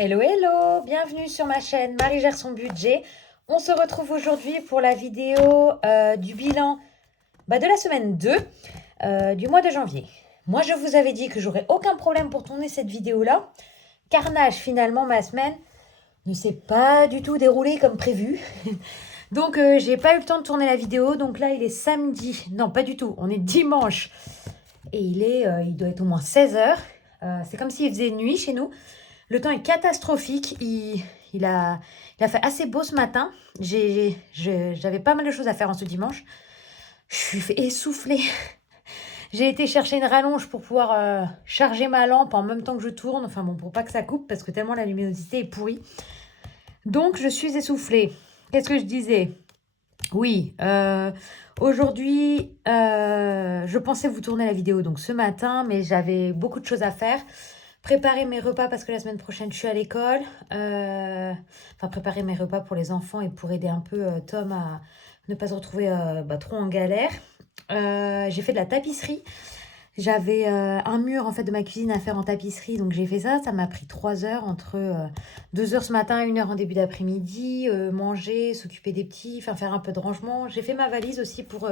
Hello, hello! Bienvenue sur ma chaîne Marie gère son budget. On se retrouve aujourd'hui pour la vidéo du bilan de la semaine 2 du mois de janvier. Moi, je vous avais dit que j'aurais aucun problème pour tourner cette vidéo-là. Carnage, finalement, ma semaine ne s'est pas du tout déroulée comme prévu. Donc, j'ai pas eu le temps de tourner la vidéo. Donc là, il est samedi. Non, pas du tout. On est dimanche. Et il doit être au moins 16h. C'est comme s'il faisait nuit chez nous. Le temps est catastrophique. Il a fait assez beau ce matin. J'avais pas mal de choses à faire en ce dimanche. Je suis essoufflée. J'ai été chercher une rallonge pour pouvoir charger ma lampe en même temps que je tourne. Enfin bon, pour pas que ça coupe parce que tellement la luminosité est pourrie. Donc, je suis essoufflée. Qu'est-ce que je disais? Oui, aujourd'hui, je pensais vous tourner la vidéo donc ce matin, mais j'avais beaucoup de choses à faire. Préparer mes repas parce que la semaine prochaine, je suis à l'école. Enfin, préparer mes repas pour les enfants et pour aider un peu Tom à ne pas se retrouver trop en galère. J'ai fait de la tapisserie. J'avais un mur en fait de ma cuisine à faire en tapisserie, donc j'ai fait ça. Ça m'a pris 3 heures, entre 2 heures ce matin, 1 heure en début d'après-midi, manger, s'occuper des petits, enfin faire un peu de rangement. J'ai fait ma valise aussi pour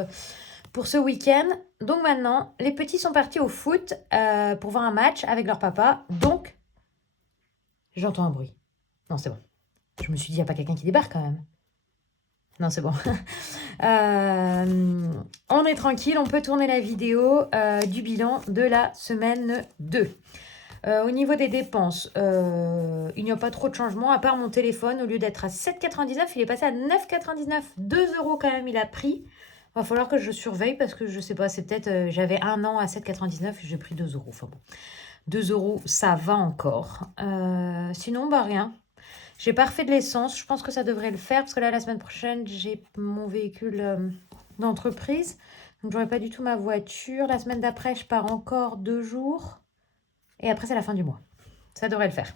ce week-end. Donc maintenant, les petits sont partis au foot pour voir un match avec leur papa. Donc, j'entends un bruit. Non, c'est bon. Je me suis dit, il n'y a pas quelqu'un qui débarque quand même. Non, c'est bon. On est tranquille, on peut tourner la vidéo du bilan de la semaine 2. Au niveau des dépenses, il n'y a pas trop de changements, à part mon téléphone, au lieu d'être à 7,99, il est passé à 9,99. 2 € quand même, il a pris. Va falloir que je surveille parce que je sais pas, c'est peut-être, j'avais 1 an à 7,99 et j'ai pris 2 €. Enfin bon, 2 €, ça va encore. Sinon, rien. J'ai pas refait de l'essence. Je pense que ça devrait le faire parce que là, la semaine prochaine, j'ai mon véhicule d'entreprise. Donc, j'aurai pas du tout ma voiture. La semaine d'après, je pars encore 2 jours. Et après, c'est la fin du mois. Ça devrait le faire.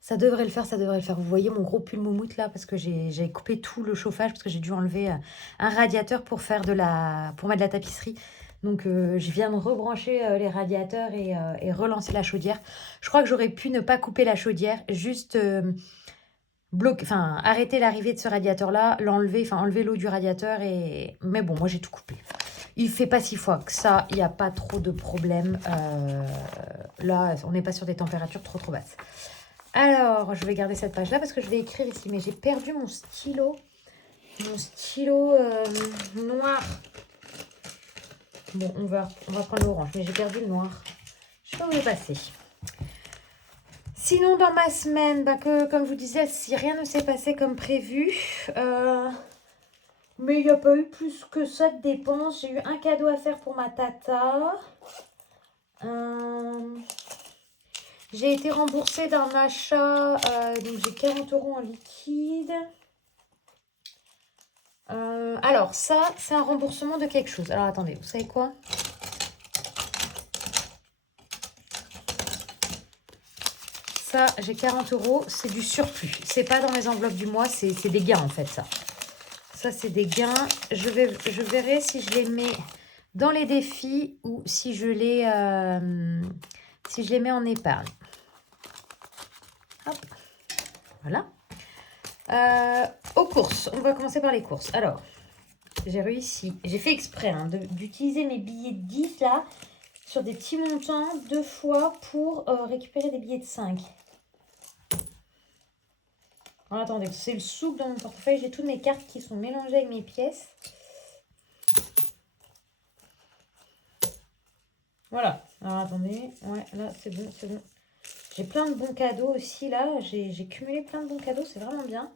Ça devrait le faire, ça devrait le faire. Vous voyez mon gros pull moumoute là parce que j'ai coupé tout le chauffage parce que j'ai dû enlever un radiateur pour mettre de la tapisserie. Donc, je viens de rebrancher les radiateurs et relancer la chaudière. Je crois que j'aurais pu ne pas couper la chaudière, juste arrêter l'arrivée de ce radiateur-là, enlever l'eau du radiateur. Mais bon, moi, j'ai tout coupé. Il fait pas si froid que ça, il n'y a pas trop de problème. Là, on n'est pas sur des températures trop basses. Alors, je vais garder cette page-là parce que je vais écrire ici. Mais j'ai perdu mon stylo. Mon stylo noir. Bon, on va prendre l'orange, mais j'ai perdu le noir. Je sais pas où il est passé. Sinon, dans ma semaine, comme je vous disais, si rien ne s'est passé comme prévu, mais il n'y a pas eu plus que ça de dépenses. J'ai eu un cadeau à faire pour ma tata. J'ai été remboursée d'un achat, donc j'ai 40 € en liquide. Alors ça, c'est un remboursement de quelque chose. Alors attendez, vous savez quoi? Ça, j'ai 40 €, c'est du surplus. C'est pas dans mes enveloppes du mois, c'est des gains en fait ça. Ça, c'est des gains. Je verrai si je les mets dans les défis ou si je les mets en épargne. Hop. Voilà. Aux courses. On va commencer par les courses. Alors, j'ai réussi. J'ai fait exprès d'utiliser mes billets de 10 là sur des petits montants 2 fois pour récupérer des billets de 5. Alors, attendez, c'est le souk dans mon portefeuille. J'ai toutes mes cartes qui sont mélangées avec mes pièces. Voilà. Alors, attendez. Ouais, là, c'est bon, c'est bon. J'ai plein de bons cadeaux aussi, là. J'ai cumulé plein de bons cadeaux. C'est vraiment bien.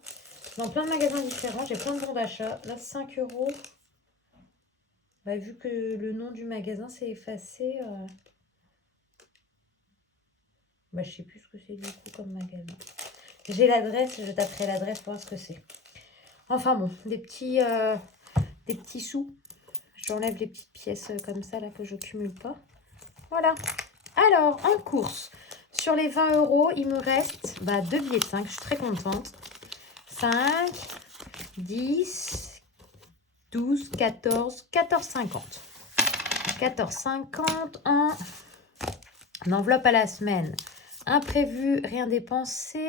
Dans plein de magasins différents. J'ai plein de bons d'achat. Là, 5 €. Vu que le nom du magasin s'est effacé... je sais plus ce que c'est du coup comme magasin. J'ai l'adresse. Je taperai l'adresse pour voir ce que c'est. Enfin bon, des petits sous. J'enlève les petites pièces comme ça, là, que je cumule pas. Voilà. Alors, en course, sur les 20 €, il me reste 2 billets de 5. Je suis très contente. 5, 10, 12, 14, 14,50. 14,50 en enveloppe à la semaine. Imprévu, rien dépensé.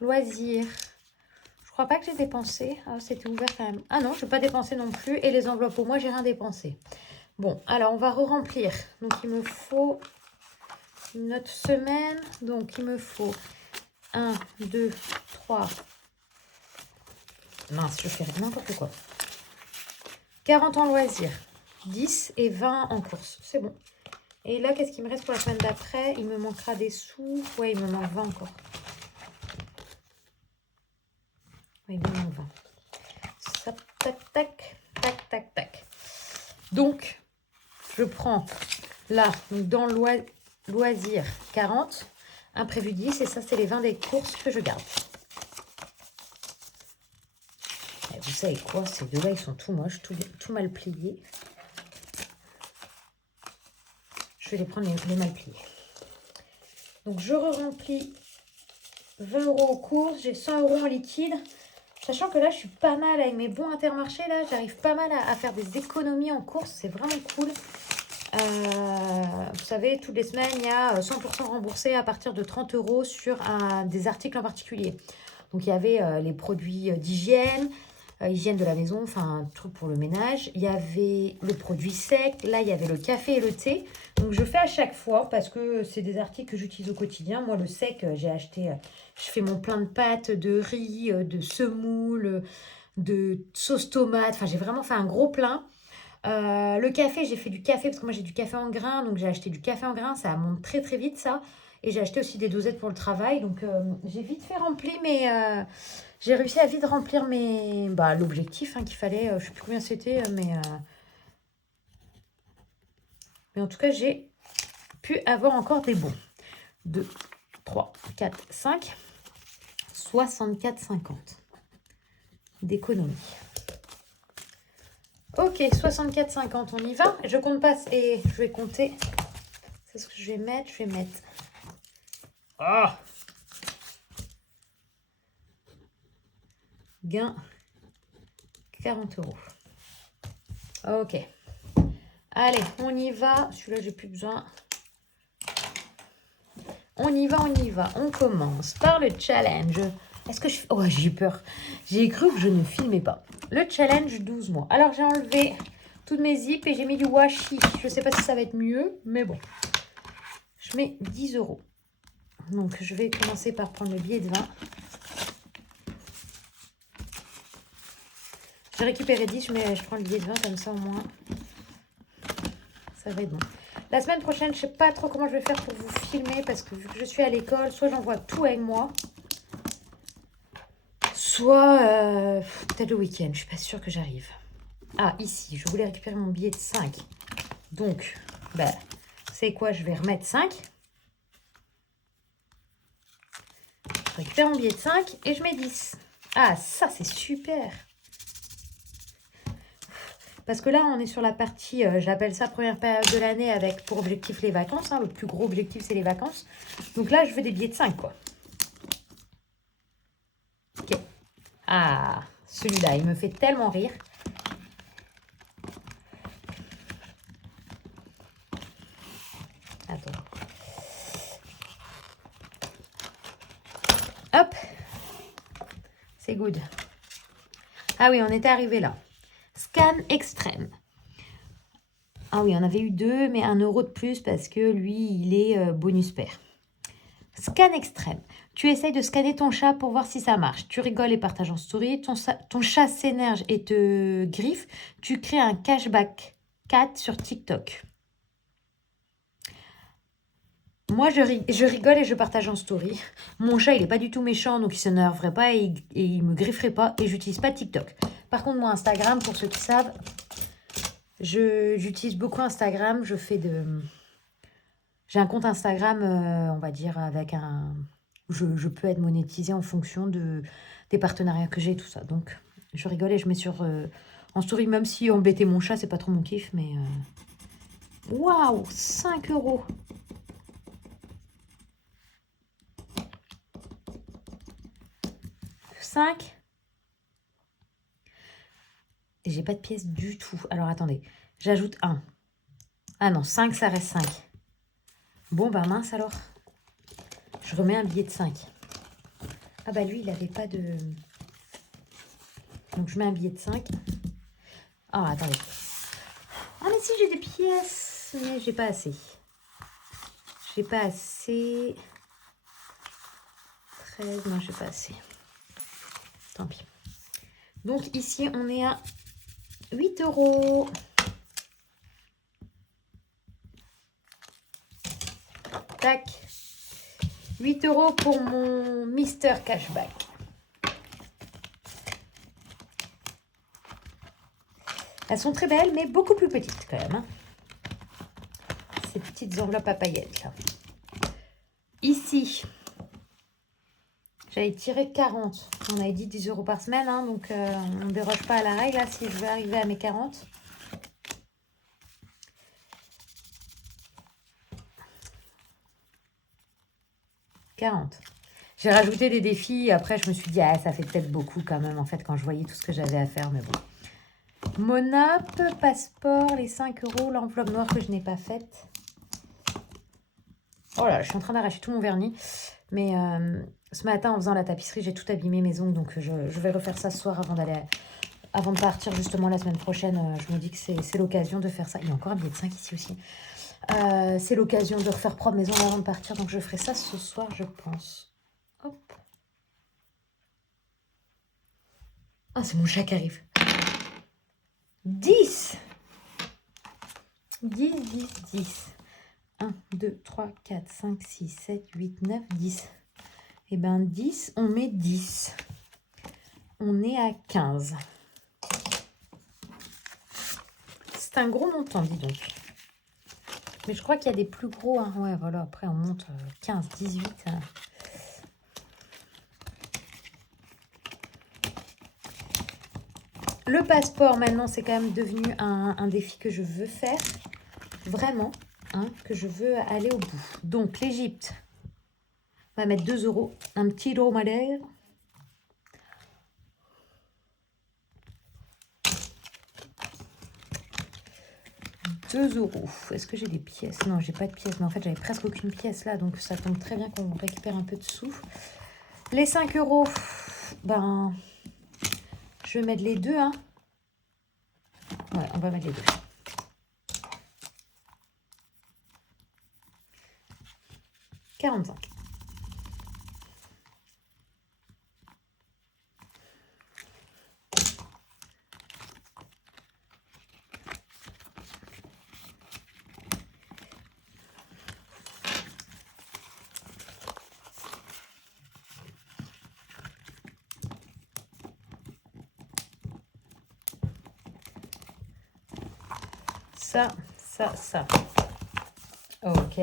Loisirs. Je crois pas que j'ai dépensé. Ah, c'était ouvert quand même. Ah non, je n'ai pas dépensé non plus. Et les enveloppes pour moi, j'ai rien dépensé. Bon, alors on va re-remplir. Donc il me faut une autre semaine. Donc il me faut 1, 2, 3. Mince, je fais n'importe quoi. 40 en loisirs. 10 et 20 en course. C'est bon. Et là, qu'est-ce qu'il me reste pour la semaine d'après? Il me manquera des sous. Ouais, il me manque 20 encore. Ouais, il me manque 20. Ça, tac, tac, tac, tac, tac. Donc, je prends là, donc dans le loisir 40, imprévu 10, et ça, c'est les 20 des courses que je garde. Et vous savez quoi? Ces deux-là, ils sont tout moches, tout mal pliés. Je vais les prendre les mal pliés. Donc, je remplis 20 € aux courses. J'ai 100 € en liquide. Sachant que là, je suis pas mal avec mes bons Intermarché. Là, j'arrive pas mal à faire des économies en course. C'est vraiment cool. Vous savez, toutes les semaines, il y a 100% remboursé à partir de 30 € sur des articles en particulier. Donc, il y avait les produits d'hygiène, hygiène de la maison, enfin, un truc pour le ménage. Il y avait le produit sec. Là, il y avait le café et le thé. Donc, je fais à chaque fois parce que c'est des articles que j'utilise au quotidien. Moi, le sec, j'ai acheté... je fais mon plein de pâtes, de riz, de semoule, de sauce tomate. Enfin, j'ai vraiment fait un gros plein. Le café, j'ai fait du café parce que moi j'ai du café en grains, donc j'ai acheté du café en grains, ça monte très très vite ça. Et j'ai acheté aussi des dosettes pour le travail, donc j'ai vite fait remplir j'ai réussi à vite remplir l'objectif qu'il fallait, je sais plus combien c'était, mais en tout cas j'ai pu avoir encore des bons. 2, 3, 4, 5, 64,50 d'économie. Ok, 64,50, on y va. Je compte pas et je vais compter. C'est ce que je vais mettre. Je vais mettre. Ah, gain 40 €. Ok. Allez, on y va. Celui-là, j'ai plus besoin. On y va, on y va. On commence par le challenge. Est-ce que je... Oh, j'ai eu peur. J'ai cru que je ne filmais pas. Le challenge 12 mois. Alors, j'ai enlevé toutes mes zips et j'ai mis du washi. Je ne sais pas si ça va être mieux, mais bon. Je mets 10 €. Donc, je vais commencer par prendre le billet de 20. J'ai récupéré 10, mais je prends le billet de 20 comme ça au moins. Ça va être bon. La semaine prochaine, je ne sais pas trop comment je vais faire pour vous filmer parce que vu que je suis à l'école, soit j'envoie tout avec moi, soit peut-être le week-end. Je ne suis pas sûre que j'arrive. Ah, ici, je voulais récupérer mon billet de 5. Donc, c'est quoi? Je vais remettre 5. Je récupère mon billet de 5 et je mets 10. Ah, ça, c'est super. Parce que là, on est sur la partie, j'appelle ça première période de l'année avec pour objectif les vacances. Le plus gros objectif, c'est les vacances. Donc là, je veux des billets de 5, quoi. Ok. Ah, celui-là, il me fait tellement rire. Attends. Hop. C'est good. Ah oui, on était arrivé là. Scan extrême. Ah oui, on avait eu 2, mais 1 € de plus parce que lui, il est bonus pair. Scan extrême. Tu essayes de scanner ton chat pour voir si ça marche. Tu rigoles et partages en story. Ton chat s'énerve et te griffe. Tu crées un cashback 4 sur TikTok. Moi, je rigole et je partage en story. Mon chat, il n'est pas du tout méchant, donc il ne s'énerverait pas et il ne me grifferait pas. Et j'utilise pas TikTok. Par contre, moi, Instagram, pour ceux qui savent, j'utilise beaucoup Instagram. J'ai un compte Instagram, on va dire, avec un... Je peux être monétisée en fonction des partenariats que j'ai, tout ça. Donc, je rigole et je mets en story, même si embêter mon chat, c'est pas trop mon kiff, mais... Waouh, 5 €. Et j'ai pas de pièces du tout. Alors, attendez. J'ajoute 1. Ah non, 5, ça reste 5. Bon, bah mince alors. Je remets un billet de 5. Ah bah lui, il n'avait pas de... Donc je mets un billet de 5. Ah, attendez. Ah mais si, j'ai des pièces. Mais j'ai pas assez. J'ai pas assez. 13, non, j'ai pas assez. Tant pis. Donc ici, on est à 8 €. Tac. 8 € pour mon Mister Cashback. Elles sont très belles, mais beaucoup plus petites quand même. Hein. Ces petites enveloppes à paillettes là. Ici, j'avais tiré 40. On avait dit 10 € par semaine, hein, donc on ne déroge pas à la règle là, si je veux arriver à mes 40. J'ai rajouté des défis. Après, je me suis dit, ah, ça fait peut-être beaucoup quand même, en fait, quand je voyais tout ce que j'avais à faire. Mais bon. Monop, passeport, les 5 €, l'enveloppe noire que je n'ai pas faite. Oh là, je suis en train d'arracher tout mon vernis. Mais ce matin, en faisant la tapisserie, j'ai tout abîmé mes ongles. Donc, je vais refaire ça ce soir avant de partir justement la semaine prochaine. Je me dis que c'est l'occasion de faire ça. Il y a encore un billet de 5 ici aussi. C'est l'occasion de refaire propre mes ongles avant de partir. Donc, je ferai ça ce soir, je pense. Hop. Ah, c'est mon chat qui arrive. 10. 10, 10, 10. 1, 2, 3, 4, 5, 6, 7, 8, 9, 10. Et bien 10, on met 10. On est à 15. C'est un gros montant, dis donc. Mais je crois qu'il y a des plus gros. Hein. Ouais, voilà, après on monte 15, 18. Le passeport, maintenant, c'est quand même devenu un défi que je veux faire. Vraiment, hein, que je veux aller au bout. Donc, l'Égypte, on va mettre 2 €. Un petit dromadaire. €. Est-ce que j'ai des pièces? Non, j'ai pas de pièces. Mais en fait, j'avais presque aucune pièce là. Donc, ça tombe très bien qu'on récupère un peu de sous. Les 5 €, ben, je vais mettre les deux. Hein. Ouais, on va mettre les deux. « 45. Ça. Ok.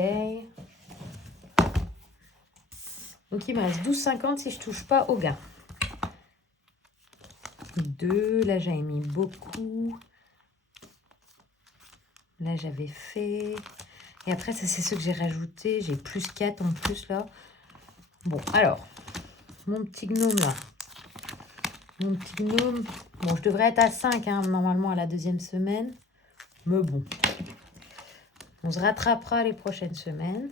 Donc, il me reste 12,50 si je touche pas au gain. 2. Là, j'avais mis beaucoup. Là, j'avais fait. Et après, ça, c'est ce que j'ai rajouté. J'ai plus 4 en plus, là. Bon, alors. Mon petit gnome, là. Mon petit gnome. Bon, je devrais être à 5, hein, normalement, à la deuxième semaine. Mais bon. On se rattrapera les prochaines semaines.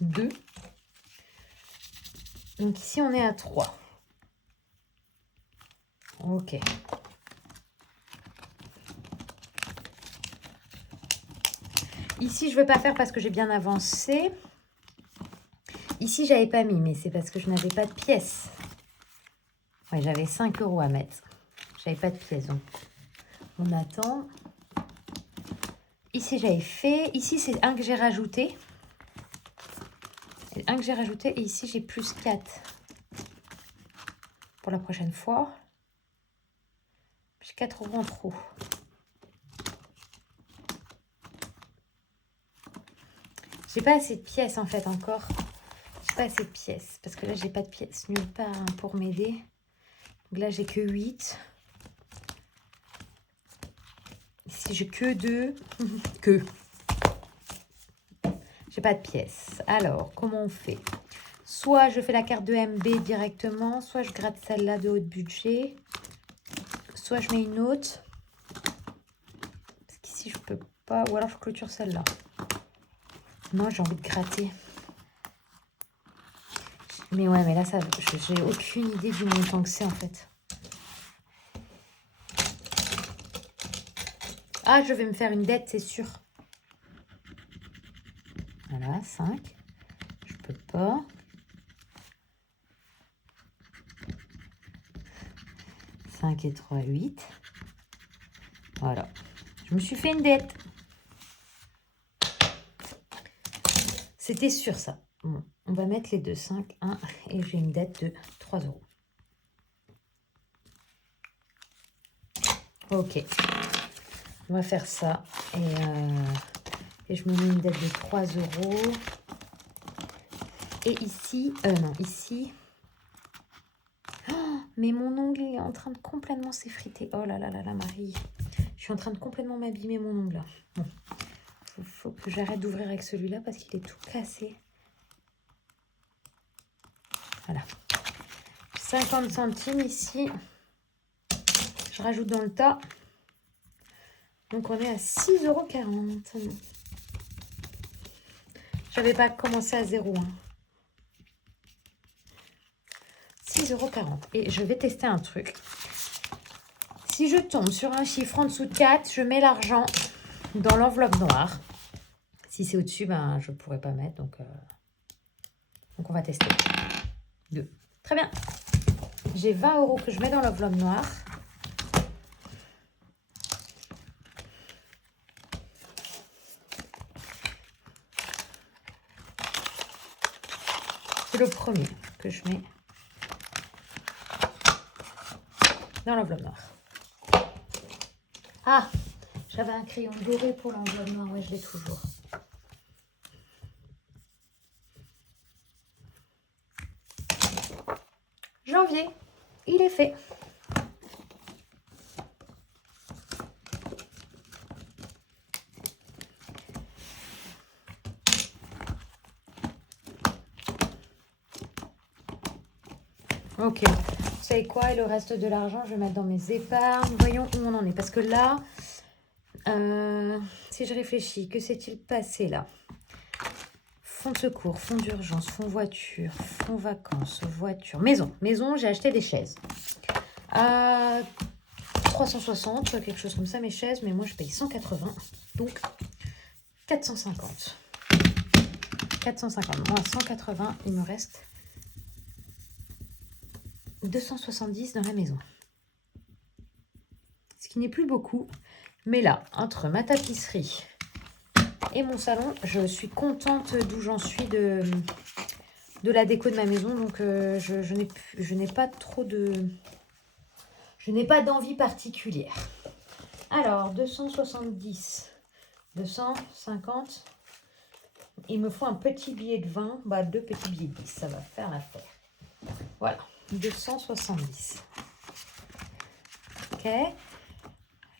2. Donc, ici, on est à 3. Ok. Ici, je ne vais pas faire parce que j'ai bien avancé. Ici, j'avais pas mis, mais c'est parce que je n'avais pas de pièces. Ouais, j'avais 5 € à mettre. J'avais pas de pièces, donc on attend. Ici, j'avais fait. Ici, c'est un que j'ai rajouté. C'est un que j'ai rajouté. Et ici, j'ai plus 4 pour la prochaine fois. J'ai 4 € en trop. J'ai pas assez de pièces, en fait, encore. J'ai pas assez de pièces. Parce que là, j'ai pas de pièces nulle part hein, pour m'aider. Donc là, j'ai que 8. Ici, j'ai que 2. J'ai pas de pièces. Alors, comment on fait? Soit je fais la carte de MB directement, soit je gratte celle-là de haut budget, soit je mets une autre. Parce qu'ici, je peux pas. Ou alors, je clôture celle-là. Moi, j'ai envie de gratter. Mais ouais, mais là, ça, j'ai aucune idée du montant que c'est, en fait. Ah, je vais me faire une dette, c'est sûr. Voilà, 5. Je peux pas. 5 et 3, 8. Voilà. Je me suis fait une dette. C'était sûr, ça. Bon, on va mettre les deux. 5, 1. Et j'ai une dette de 3 euros. Ok. On va faire ça. Et je me mets une dette de 3 euros. Et ici... non, ici... Oh, mais mon ongle est en train de complètement s'effriter. Oh là là là là, Marie. Je suis en train de complètement m'abîmer mon ongle, là. Bon. Faut que j'arrête d'ouvrir avec celui-là parce qu'il est tout cassé. Voilà. 50 centimes ici. Je rajoute dans le tas. Donc on est à 6,40 €. J'avais pas commencé à 0. Hein. 6,40 €. Et je vais tester un truc. Si je tombe sur un chiffre en dessous de 4, je mets l'argent dans l'enveloppe noire. Si c'est au-dessus, ben, je ne pourrais pas mettre. Donc on va tester. 2. Très bien. J'ai 20 € que je mets dans l'enveloppe noire. C'est le premier que je mets dans l'enveloppe noire. Ah, j'avais un crayon doré pour l'enveloppe noire. Ouais, je l'ai toujours. Janvier, il est fait. Ok, vous savez quoi? Et le reste de l'argent, je vais mettre dans mes épargnes. Voyons où on en est. Parce que là, si je réfléchis, que s'est-il passé là? Fonds de secours, fonds d'urgence, fonds voiture, fonds vacances, voiture, maison. Maison, j'ai acheté des chaises. À 360, quelque chose comme ça, mes chaises. Mais moi, je paye 180. Donc, 450. 450. Moi, 180, il me reste 270 dans la maison. Ce qui n'est plus beaucoup. Mais là, entre ma tapisserie et mon salon, je suis contente d'où j'en suis de la déco de ma maison. Donc, je n'ai pas trop de... Je n'ai pas d'envie particulière. Alors, 270, 250. Il me faut un petit billet de 20. Bah, 2 petits billets de 10, ça va faire l'affaire. Voilà, 270. Ok.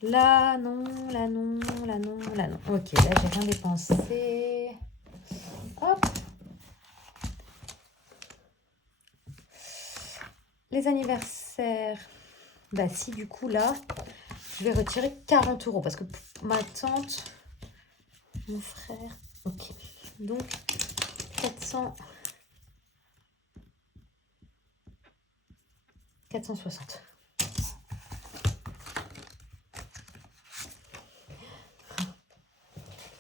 Là, non, là, non, là, non, là, non. Ok, là, j'ai rien dépensé. Hop. Les anniversaires. Bah si, du coup, là, je vais retirer 40 € parce que ma tante, mon frère... Ok, donc 400... 460.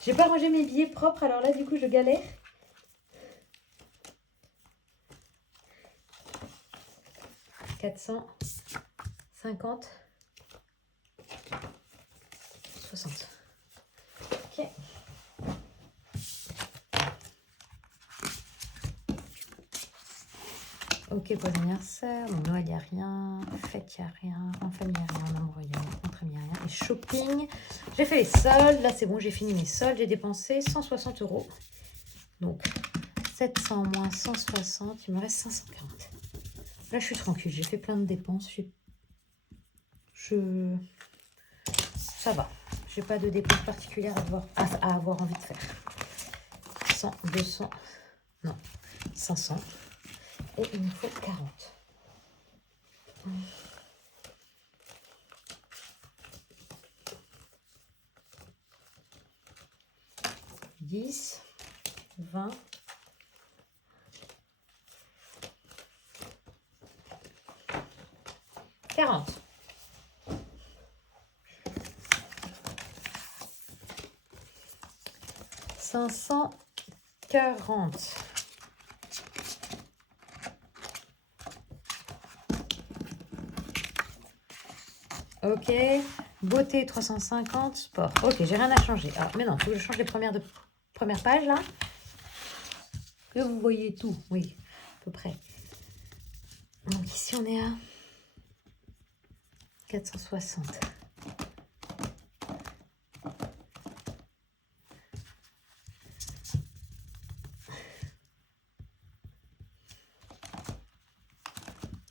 J'ai pas rangé mes billets propres, alors là, du coup, je galère. « 450, 60. Ok. Ok, pour l'anniversaire. Noël, il n'y a rien. Fête, il n'y a rien. En famille, il n'y a rien. En amour, il n'y a rien. Entre amis, il n'y a rien. Et shopping. J'ai fait les soldes. Là, c'est bon, j'ai fini mes soldes. J'ai dépensé 160 €. Donc, 700 moins 160, il me reste 540. Là, je suis tranquille. J'ai fait plein de dépenses. Ça va. J'ai pas de dépenses particulières à avoir envie de faire. 100, 200, non, 500. Et il me faut 40. « 10, 20, 540. Ok, beauté 350, sport. Ok, j'ai rien à changer. Ah, mais non, il faut que je change les premières pages là. Que vous voyez tout, oui, à peu près. Donc ici on est à 460.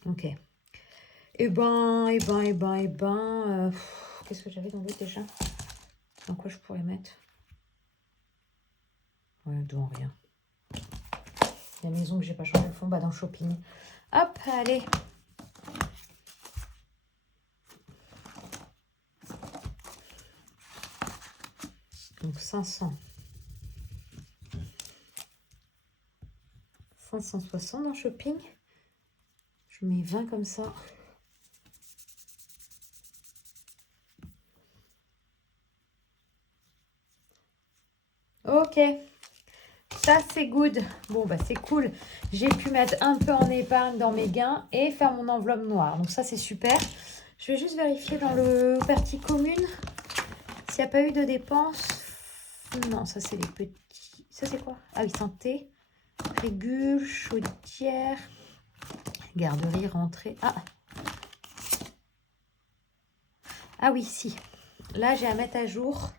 Ok. Qu'est-ce que j'avais dans l'autre déjà? Dans quoi je pourrais mettre? Ouais, dans rien. La maison que j'ai pas changé le fond, bah dans le shopping. Hop, allez. Donc 500. 560 dans shopping. Je mets 20 comme ça. Ok. Ça, c'est good. Bon, bah c'est cool. J'ai pu mettre un peu en épargne dans mes gains et faire mon enveloppe noire. Donc ça, c'est super. Je vais juste vérifier dans le partie commune s'il n'y a pas eu de dépenses. Non, ça, c'est les petits. Ça, c'est quoi? Ah oui, santé. Régule, chaudière, garderie, rentrée. Ah oui, si. Là, j'ai à mettre à jour.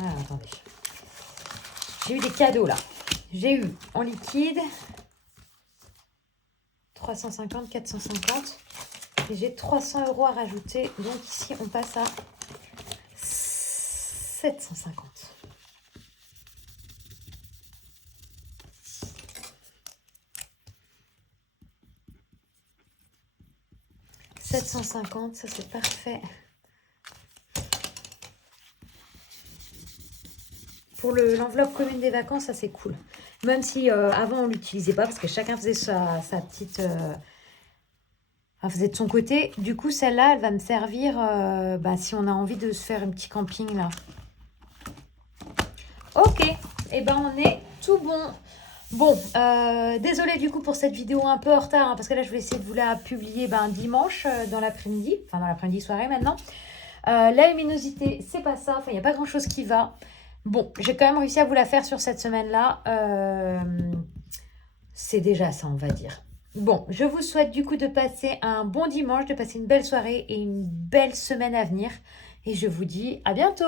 Ah, attendez. J'ai eu des cadeaux, là. J'ai eu en liquide 350, 450. Et j'ai 300 € à rajouter. Donc ici, on passe à 750. Ça, c'est parfait. Pour l'enveloppe commune des vacances, ça c'est cool. Même si avant on l'utilisait pas parce que chacun faisait sa petite... faisait de son côté. Du coup, celle-là, elle va me servir si on a envie de se faire un petit camping là. Ok, et ben on est tout bon. Bon, désolée du coup pour cette vidéo un peu en retard, hein, parce que là je vais essayer de vous la publier dimanche dans l'après-midi, enfin dans l'après-midi soirée maintenant. La luminosité, c'est pas ça, enfin il n'y a pas grand chose qui va. Bon, j'ai quand même réussi à vous la faire sur cette semaine-là. C'est déjà ça, on va dire. Bon, je vous souhaite du coup de passer un bon dimanche, de passer une belle soirée et une belle semaine à venir. Et je vous dis à bientôt!